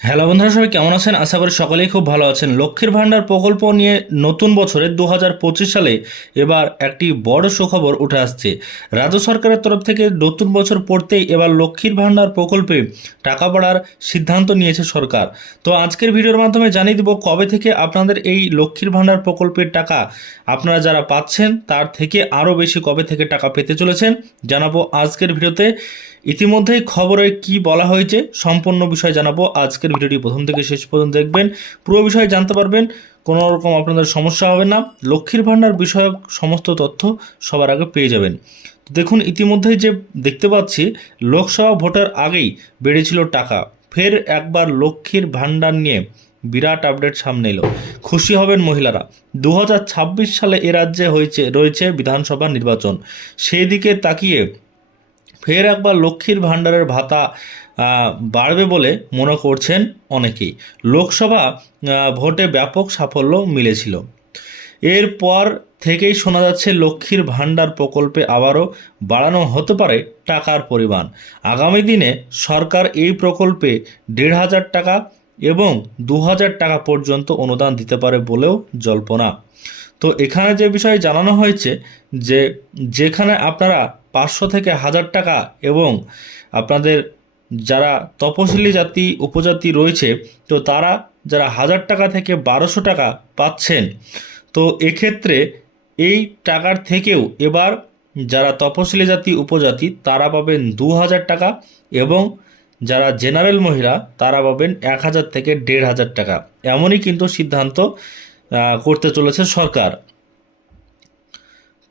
Hello বন্ধুরা, সবাই কেমন আছেন? আশা করি সকলেই খুব ভালো আছেন। লক্ষ্মীর ভাণ্ডার প্রকল্প নিয়ে নতুন বছরে দু হাজার পঁচিশ সালে এবার একটি বড় সুখবর উঠে আসছে। রাজ্য সরকারের তরফ থেকে নতুন বছর পড়তেই এবার লক্ষ্মীর ভাণ্ডার প্রকল্পে টাকা বাড়ার সিদ্ধান্ত নিয়েছে সরকার। তো আজকের ভিডিওর মাধ্যমে জানিয়ে দেব কবে থেকে আপনাদের এই লক্ষ্মীর ভাণ্ডার প্রকল্পের টাকা আপনারা যারা পাচ্ছেন, তার থেকে আরও বেশি কবে থেকে টাকা পেতে চলেছেন জানাব আজকের ভিডিওতে। ইতিমধ্যেই খবরে কি বলা হয়েছে, সম্পূর্ণ বিষয় জানাব আজকের ভিডিওটি প্রথম থেকে শেষ পর্যন্ত দেখবেন। পুরো বিষয়ে জানতে পারবেন, কোনো রকম আপনাদের সমস্যা হবে না। লক্ষ্মীর ভাণ্ডার বিষয়ক সমস্ত তথ্য সবার আগে পেয়ে যাবেন। দেখুন, ইতিমধ্যেই যে দেখতে পাচ্ছি, লোকসভা ভোটের আগেই বেড়েছিল টাকা। ফের একবার লক্ষ্মীর ভাণ্ডার নিয়ে বিরাট আপডেট সামনে এলো। খুশি হবেন মহিলারা। দু হাজার ছাব্বিশ সালে এ রাজ্যে হয়েছে, রয়েছে বিধানসভা নির্বাচন। সেই দিকে তাকিয়ে ফের একবার লক্ষ্মীর ভাণ্ডারের ভাতা বাড়বে বলে মনে করছেন অনেকেই। লোকসভা ভোটে ব্যাপক সাফল্য মিলেছিল। এরপর থেকেই শোনা যাচ্ছে, লক্ষ্মীর ভাণ্ডার প্রকল্পে আবারও বাড়ানো হতে পারে টাকার পরিমাণ। আগামী দিনে সরকার এই প্রকল্পে দেড় হাজার টাকা এবং দু হাজার টাকা পর্যন্ত অনুদান দিতে পারে বলেও জল্পনা। তো এখানে যে বিষয়ে জানানো হয়েছে যে, যেখানে আপনারা পাঁচশো থেকে হাজার টাকা এবং আপনাদের যারা তপশিলি জাতি, উপজাতি রয়েছে, তো তারা যারা হাজার টাকা থেকে বারোশো টাকা পাচ্ছেন, তো এক্ষেত্রে এই টাকার থেকেও এবার যারা তপশিলি জাতি, উপজাতি, তারা পাবেন দু হাজার টাকা এবং যারা জেনারেল মহিলা, তারা পাবেন এক হাজার থেকে দেড় হাজার টাকা। এমনই কিন্তু সিদ্ধান্ত করতে চলেছে সরকার।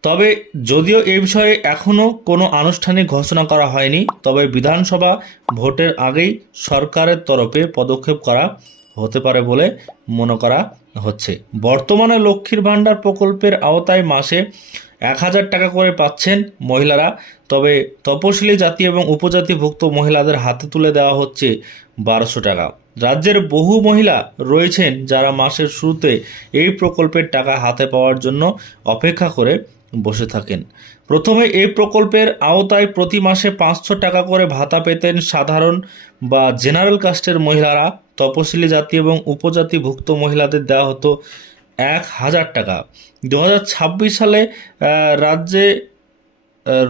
তবে যদিও এ বিষয়ে এখনও কোনো আনুষ্ঠানিক ঘোষণা করা হয়নি, তবে বিধানসভা ভোটের আগেই সরকারের তরফে পদক্ষেপ করা হতে পারে বলে মনে করা হচ্ছে। বর্তমানে লক্ষ্মীর ভাণ্ডার প্রকল্পের আওতায় মাসে এক হাজার টাকা করে পাচ্ছেন মহিলারা, তবে তপশিলি জাতি এবং উপজাতিভুক্ত মহিলাদের হাতে তুলে দেওয়া হচ্ছে বারোশো টাকা। রাজ্যের বহু মহিলা রয়েছেন যারা মাসের শুরুতে এই প্রকল্পের টাকা হাতে পাওয়ার জন্য অপেক্ষা করে বসে থাকেন। প্রথমে এই প্রকল্পের আওতায় প্রতি মাসে পাঁচশো টাকা করে ভাতা পেতেন সাধারণ বা জেনারেল কাস্টের মহিলারা। তপশিলি জাতি এবং উপজাতিভুক্ত মহিলাদের দেওয়া হতো এক হাজার টাকা। দু হাজার ছাব্বিশ সালে রাজ্যে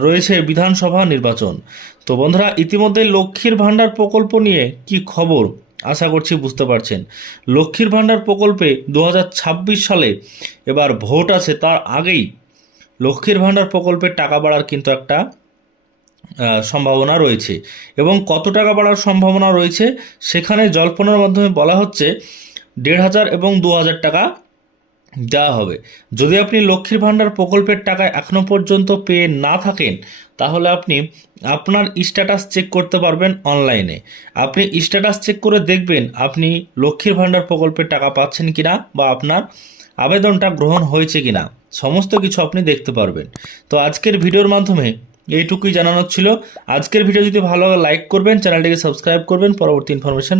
রয়েছে বিধানসভা নির্বাচন। তো বন্ধুরা, ইতিমধ্যে লক্ষ্মীর ভাণ্ডার প্রকল্প নিয়ে কি খবর? আশা করছি বুঝতে পারছেন। লক্ষ্মীর ভাণ্ডার প্রকল্পে দু হাজার ছাব্বিশ সালে এবার ভোট আছে, তার আগেই লক্ষ্মীর ভাণ্ডার প্রকল্পের টাকা বাড়ার কিন্তু একটা সম্ভাবনা রয়েছে। এবং কত টাকা বাড়ার সম্ভাবনা রয়েছে সেখানে জল্পনার মাধ্যমে বলা হচ্ছে দেড় হাজার এবং দু হাজার টাকা দেওয়া হবে। যদি আপনি লক্ষ্মীর ভাণ্ডার প্রকল্পের টাকা এখনও পর্যন্ত পেয়ে না থাকেন, তাহলে আপনি আপনার স্ট্যাটাস চেক করতে পারবেন অনলাইনে। আপনি স্ট্যাটাস চেক করে দেখবেন আপনি লক্ষ্মীর ভাণ্ডার প্রকল্পের টাকা পাচ্ছেন কিনা বা আপনার আবেদনটা গ্রহণ হয়েছে কিনা, সমস্ত কিছু আপনি দেখতে পারবেন। তো আজকের ভিডিওর মাধ্যমে এইটুকুই জানানোর ছিল। আজকের ভিডিও যদি ভালো লাইক করবেন, চ্যানেলটিকে সাবস্ক্রাইব করবেন। পরবর্তী ইনফরমেশন